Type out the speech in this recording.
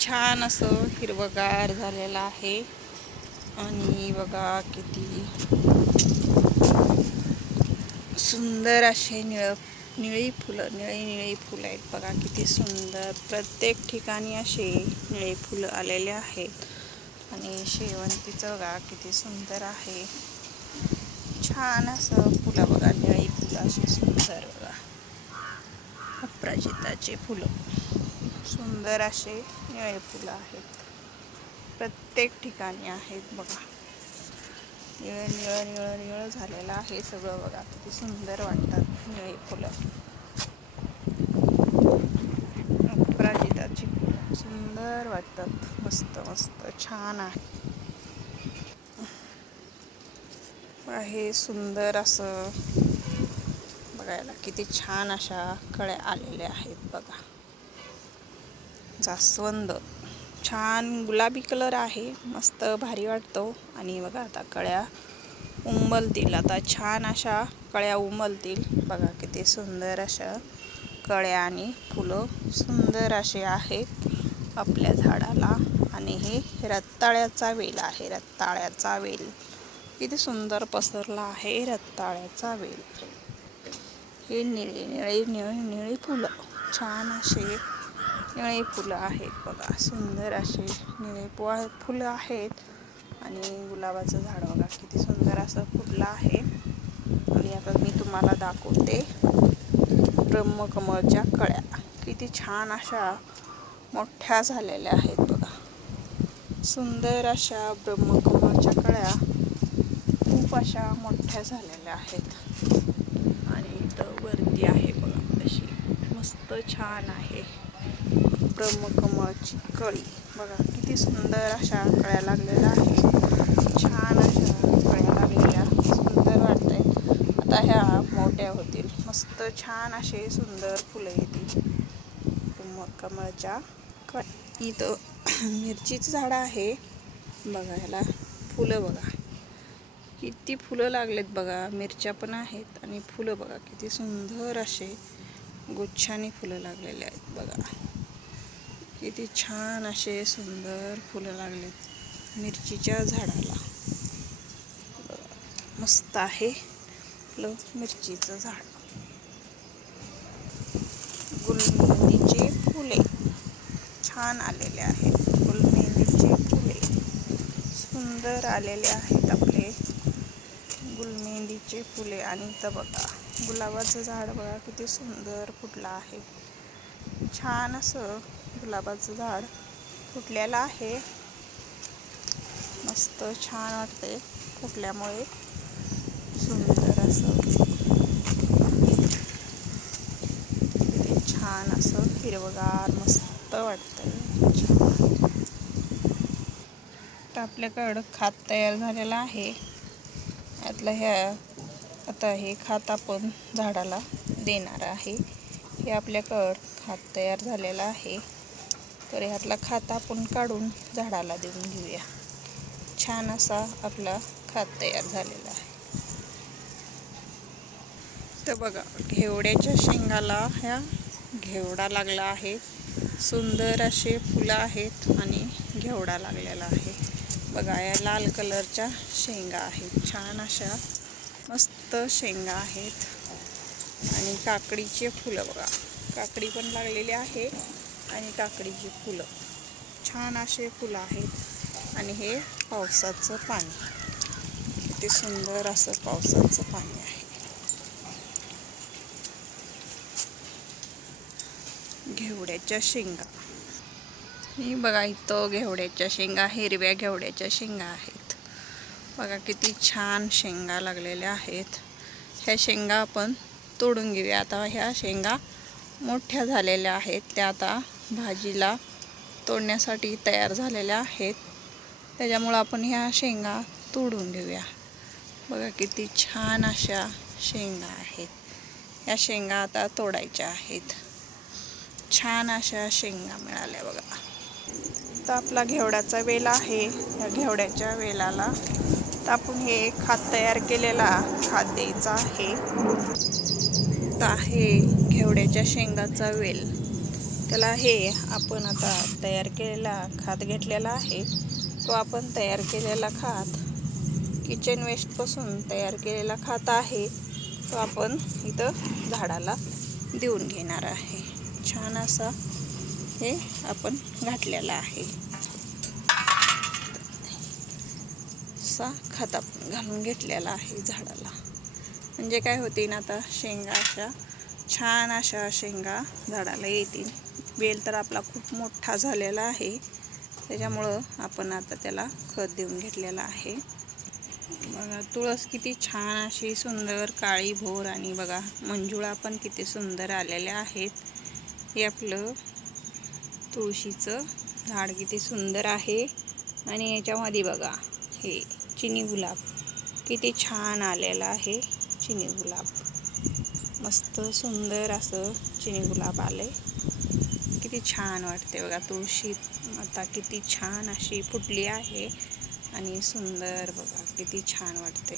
छान असं हिरवगार झालेलं आहे. आणि बघा किती सुंदर असे निळी फुलं आहेत. बघा किती सुंदर, प्रत्येक ठिकाणी असे निळे फुलं आलेले आहेत. आणि शेवंतीचं बघा किती सुंदर आहे. छान असं फुलं बघा, निळी फुलं अशी सुंदर बघा. अपराजिताचे फुलं, सुंदर असे निळे फुलं आहेत. प्रत्येक ठिकाणी आहेत बघा. निळं झालेलं आहे सगळं बघा. किती सुंदर वाटतात निळे फुलं. अपराजिताची फुलं सुंदर वाटतात. मस्त मस्त छान आहे सुंदर असं बघायला. किती छान अशा कळ्या आलेल्या आहेत बघा. जास्वंद छान गुलाबी कलर आहे, मस्त भारी वाटतो. आणि बघा आता कळ्या उमलतील, आता छान अशा कळ्या उमलतील बघा. किती सुंदर अशा कळ्या आणि फुलं सुंदर असे आहेत आपल्या झाडाला. आणि हे रताळ्याचा वेल आहे. रताळ्याचा वेल किती सुंदर पसरला आहे. रताळ्याचा वेल. हे निळे फुलं, छान असे निळे फुलं आहेत बघा. सुंदर असे निळे फुलं आहेत. आणि गुलाबाचं झाड बघा किती सुंदर असं फुललं आहे. आणि आता मी तुम्हाला दाखवते ब्रह्मकमळच्या कळ्या. किती छान अशा मोठ्या झालेल्या आहेत बघा. सुंदर अशा ब्रह्मकमळच्या कळ्या खूप अशा मोठ्या झालेल्या आहेत. आणि इथं वरती आहे बघा अशी मस्त छान आहे ब्रह्मकमळची कळी बघा. किती सुंदर अशा कळ्या लागलेल्या आहेत. छान अशा कळ्या लागलेल्या, सुंदर वाटतंय. आता ह्या मोठ्या होतील, मस्त छान असे सुंदर फुलं येतील ब्रह्मकमळच्या कळ्या. इथं मिरचीचं झाड आहे बघा. ह्याला फुलं बघा किती फुलं लागलेत बघा. मिरच्या पण आहेत आणि फुलं बघा किती सुंदर असे गुच्छाने फुलं लागलेले आहेत बघा. किती छान असे सुंदर फुलं लागलेत मिरचीच्या झाडाला बघा. मस्त आहे आपलं मिरचीचं झाड. गुलमेंदीचे फुले छान आलेले आहेत. गुलमेंदीचे फुले सुंदर आलेले आहेत आपले गुलमेंदीचे फुले. आणि इथं बघा गुलाबाचं झाड बघा किती सुंदर फुटलं आहे. छान असं गुलाबाचं झाड फुटलेलं आहे. मस्त छान वाटते फुटल्यामुळे. सुंदर असं किती छान असं हिरवगार मस्त वाटतंय. तर आपल्याकडं खात तयार झालेलं आहे. यातलं आता हे खात आपण झाडाला देणार आहे. हे आपल्याकडं खात तयार झालेलं आहे. तर ह्यातला खात आपण काढून झाडाला देऊन घेऊया. छान असा आपला खात तयार झालेला आहे. तर बघा घेवड्याच्या शेंगाला ह्या घेवडा लागला आहे. सुंदर असे फुलं आहेत आणि घेवडा लागलेला आहे बघा. या लाल कलरच्या शेंगा आहेत. छान अशा मस्त शेंगा आहेत. आणि काकडीचे फुलं बघा, काकडी पण लागलेली आहे. आणि काकडीची फुलं छान असे फुलं आहेत. आणि हे पावसाचं पाणी, किती सुंदर असं पावसाचं पाणी आहे. घेवड्याच्या शेंगा ही बघा. इथं घेवड्याच्या शेंगा, हिरव्या घेवड्याच्या शेंगा आहेत बघा. किती छान शेंगा लागलेल्या आहेत. ह्या शेंगा आपण तोडून घेऊया. आता ह्या शेंगा मोठ्या झालेल्या आहेत. त्या आता भाजीला तोडण्यासाठी तयार झालेल्या आहेत. त्याच्यामुळं आपण ह्या शेंगा तोडून घेऊया बघा. किती छान अशा शेंगा आहेत. ह्या शेंगा आता तोडायच्या आहेत. छान अशा शेंगा मिळाल्या बघा. तर आपला घेवड्याचा वेल आहे. या घेवड्याच्या वेलाला तर आपण हे खात तयार केलेला खात द्यायचा आहे. तर आहे घेवड्याच्या शेंगाचा वेल. त्याला हे आपण आता तयार केलेला खत घेतलेला आहे, तो आपण तयार केलेला खत किचन वेस्टपासून तयार केलेला खत आहे, तो आपण इथं झाडाला देऊन घेणार आहे. छान असा हे आपण घातलेला आहे. असा खत आपण घालून घेतलेला आहे झाडाला. म्हणजे काय होते ना, आता शेंगा अशा छान अशा शेंगा झाडाला येतील. वेल तर आपला खूप मोठा झालेला आहे, त्याच्यामुळं आपण आता त्याला खत देऊन घेतलेला आहे. बघा तुळस किती छान अशी सुंदर काळी भोर, आणि बघा मंजुळा पण किती सुंदर आलेल्या आहेत. हे आपलं तुळशीचं झाड किती सुंदर आहे. आणि याच्यामध्ये बघा हे चिनी गुलाब किती छान आलेलं आहे. चिनी गुलाब मस्त सुंदर असं चिनी गुलाब आले, किती छान वाटते बघा. तुळशी आता किती छान अशी फुटली आहे आणि सुंदर बघा किती छान वाटते.